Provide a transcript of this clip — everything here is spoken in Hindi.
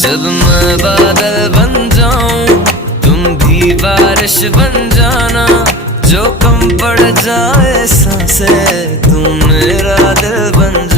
जब मैं बादल बन जाऊं तुम भी बारिश बन जाना, जो कम पड़ जाए सांसें तुम मेरा दिल बन